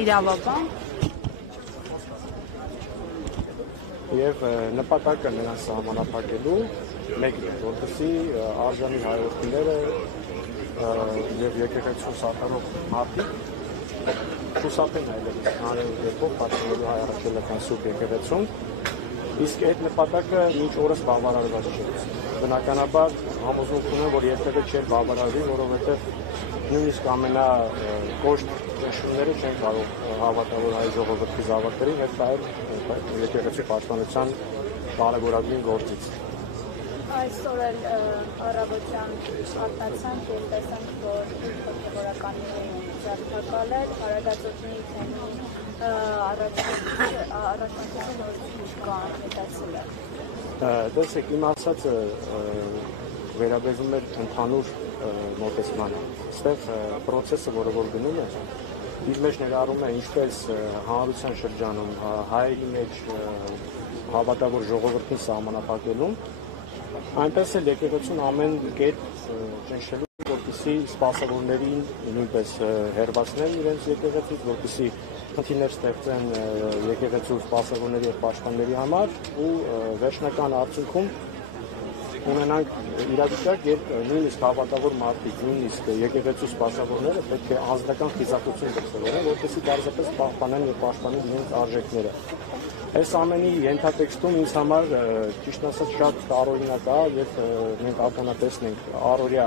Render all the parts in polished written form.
իրավաբան։ Եվ նպատակը նրանց սահմանափակելու մեկն է, որպեսզի արժանի հայրենիները եւ եկեղեցու սատարող մարդիկ խուսափեն այլևս հանրային երբով պատմելու հայ առաքելական սուրբ եկեղեցուն, իսկ այդ նպատակը մինչ օրս բավարարված չէ։ Բնականաբար համոզմունք ունեմ, որ երբևէ չէ բավարարվի, որովհետեւ նույնիսկ ամենակոշտ ճնշումները չեն կարող հավատալ հայ ժողովրդի զավակներին եւ դա եկեղեցու պաշտպանության կարևորագույն գործից։ Այսօր էլ առավոտյան արտացանք եւ տեսանք, որ հոգեվորականների ձեռնարկել հարագածոտնի թեմի առաջնորդը նորից կան հետացել է։ Տեսեք, իմ ասածը վերաբերում է ընդհանուր մոտեցմանը։ Այստեղ process-ը, որը որ գնում է, իր մեջ ներառում է ինչպես հանրության շրջանում հայերի մեջ հավատավոր ժողովրդին սահմանափակելուն, այնպես էլ եկեղեցուն ամեն կերպ ճնշելու, որպեսզի սպասավորներին նույնպես հեռացնեն իրենց եկեղեցուց, որպեսզի խնդիրներ ստեղծեն եկեղեցու սպասավորների եւ պաշտպանների համար ու վերջնական արդյունքում ունենանք իրավիճակ, երբ նույնիսկ հավատավոր մարդիկ, նույնիսկ եկեղեցու սպասավորները պետք է անձնական խիզախություն դրսևորեն, որպեսզի պարզապես պահպանեն եւ պաշտպանեն իրենց արժեքները։ Այս ամենի ենթատեքստում ինձ համար ճիշտ ասած շատ տարօրինակ է եւ մենք ականատեսն ենք առօրյա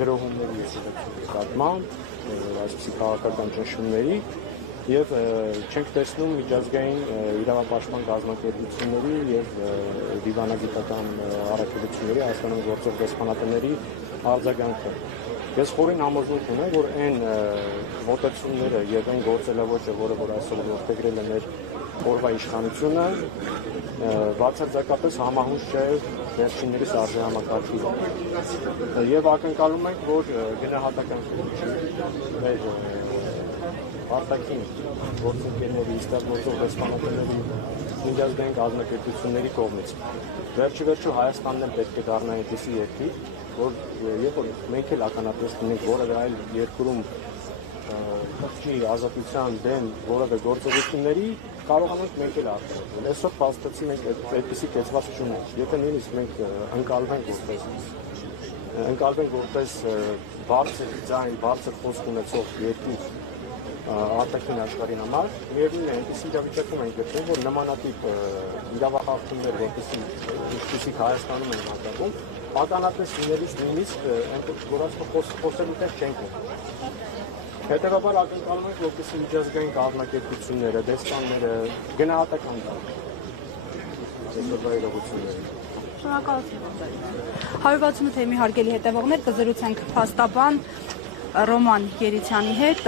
գրոհումների եկեղեցու նկատմամբ, այսպիսի քաղաքական ճնշումների եւ չենք տեսնում միջազգային իրավապաշտպան կազմակերպությունների եւ դիվանագիտական առաքելությունների Հայաստանում գործող դեսպանատների արձագանքը։ Ես խորին համոզմունք ունեմ, որ այն մոտեցումները եւ այն գործելավոճը, որը որ այսօր որդեգրել է մեր օրվա իշխանությունը, բացարձակապես համահունչ չէ վերջիններիս արժեհամակարգի հետ։ Եվ ակնկալում ենք, որ գնահատական մեր արտաքին գործընկերների, ստեղծող դեսպանատների, միջազգային կազմակերպությունների կողմից։ Վերջիվերջո Հայաստանն պետք է դառնա այնպիսի երկիր, որ երբ որ մենք էլ ականատես լինենք որևէ այլ երկրում կրկի ազատության դեմ որևէ գործողությունների, կարողանանք մենք էլ արտահայտել։ Այսօր փաստացի մենք այդպիսի կեցված չունենք։ Եթե նույնիսկ մենք ընկալվենք որպես բարձր ձայն, բարձր խոսք ունեցող երկիր արտաքին աշխարհի համար, միևնույն է, այնպիսի իրավիճակում ենք գտնվում, որ նմանատիպ իրավախախտումներ, ինչպիսիք Հայաստանում են մակարդում, ականատես լինելիս նույնիսկ այնպես խոսելու տեղ չենք ունենում։ Հետևաբար ակնկալում ենք, որպեսզի միջազգային կազմակերպությունները, դեսպանները գնահատական տան այսօրվա իրողություններին։ Շնորհակալություն։ 168 թեմի հարգելի հետևողներ, կզրուցենք փաստաբան Ռոման Երիցյանի հետ։